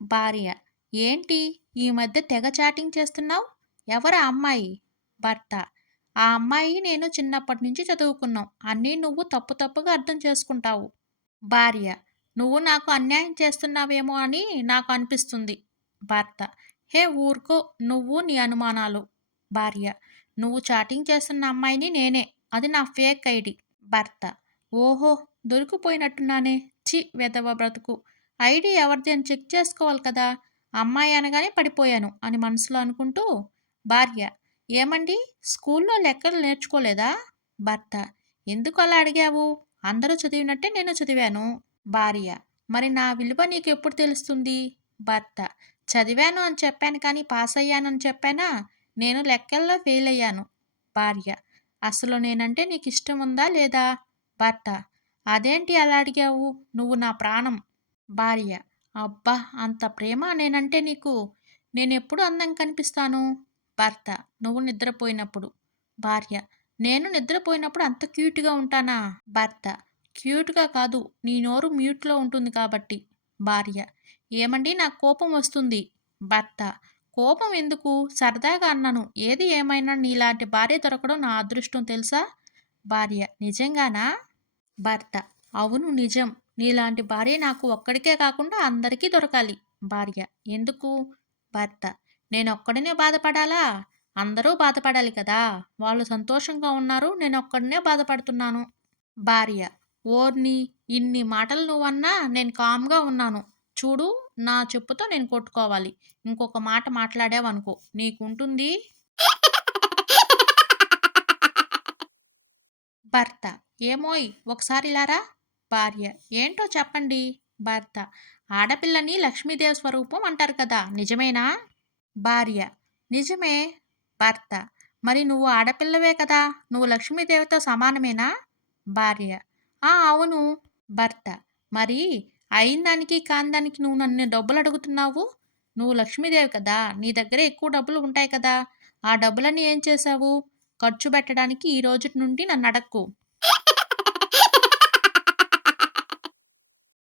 భార్య: ఏంటి ఈ మధ్య తెగ చాటింగ్ చేస్తున్నావు? ఎవరా అమ్మాయి? భర్త: ఆ అమ్మాయి నేను చిన్నప్పటి నుంచి చదువుకున్నాం. అన్నీ నువ్వు తప్పు తప్పుగా అర్థం చేసుకుంటావు. భార్య: నువ్వు నాకు అన్యాయం చేస్తున్నావేమో అని నాకు అనిపిస్తుంది. భర్త: హే ఊరుకో, నువ్వు నీ అనుమానాలు. భార్య: నువ్వు చాటింగ్ చేస్తున్న అమ్మాయిని నేనే. అది నా ఫేక్ ఐడి. భర్త: ఓహో, దొరికిపోయినట్టున్నానే. ఛీ, వెధవ బ్రతుకు. ఐడి ఎవరిది అని చెక్ చేసుకోవాలి కదా. అమ్మాయి అనగానే పడిపోయాను అని మనసులో అనుకుంటూ. భార్య: ఏమండి, స్కూల్లో లెక్కలు నేర్చుకోలేదా? భర్త: ఎందుకు అలా అడిగావు? అందరూ చదివినట్టే నేను చదివాను. భార్య: మరి నా విలువ నీకు ఎప్పుడు తెలుస్తుంది? భర్త: చదివాను అని చెప్పాను కానీ పాస్ అయ్యానని చెప్పానా? నేను లెక్కల్లో ఫెయిల్ అయ్యాను. భార్య: అసలు నేనంటే నీకు ఇష్టం ఉందా లేదా? భర్త: అదేంటి అలా అడిగావు? నువ్వు నా ప్రాణం. భార్య: అబ్బా, అంత ప్రేమ నేనంటే నీకు? నేనెప్పుడు అందంగా కనిపిస్తాను? భర్త: నువ్వు నిద్రపోయినప్పుడు. భార్య: నేను నిద్రపోయినప్పుడు అంత క్యూట్‌గా ఉంటానా? భర్త: క్యూట్‌గా కాదు, నీ నోరు మ్యూట్‌లో ఉంటుంది కాబట్టి. భార్య: ఏమండీ, నాకు కోపం వస్తుంది. భర్త: కోపం ఎందుకు? సరదాగా అన్నాను. ఏది ఏమైనా నీలాంటి భార్య దొరకడం నా అదృష్టం తెలుసా? భార్య: నిజంగానా? భర్త: అవును, నిజం. నీలాంటి భార్య నాకు ఒక్కడికే కాకుండా అందరికీ దొరకాలి. భార్య: ఎందుకు? భర్త: నేనొక్కడినే బాధపడాలా? అందరూ బాధపడాలి కదా. వాళ్ళు సంతోషంగా ఉన్నారు, నేనొక్కడినే బాధపడుతున్నాను. భార్య: ఓర్ని, ఇన్ని మాటలు నువ్వన్నా నేను కామ్‌గా ఉన్నాను. చూడు, నా చెప్పుతో నేను కొట్టుకోవాలి. ఇంకొక మాట మాట్లాడావనుకో నీకుంటుంది. భర్త: ఏమోయ్, ఒకసారి ఇలా రా. భార్య: ఏంటో చెప్పండి. భర్త: ఆడపిల్లని లక్ష్మీదేవి స్వరూపం అంటారు కదా, నిజమేనా? భార్య: నిజమే. భర్త: మరి నువ్వు ఆడపిల్లవే కదా, నువ్వు లక్ష్మీదేవితో సమానమేనా? భార్య: ఆ, అవును. భర్త: మరి అయిందానికి కాందానికి నువ్వు నన్ను డబ్బులు అడుగుతున్నావు? నువ్వు లక్ష్మీదేవి కదా, నీ దగ్గర ఎక్కువ డబ్బులు ఉంటాయి కదా. ఆ డబ్బులన్నీ ఏం చేశావు? ఖర్చు పెట్టడానికి ఈ రోజు నుండి నన్ను అడక్కు.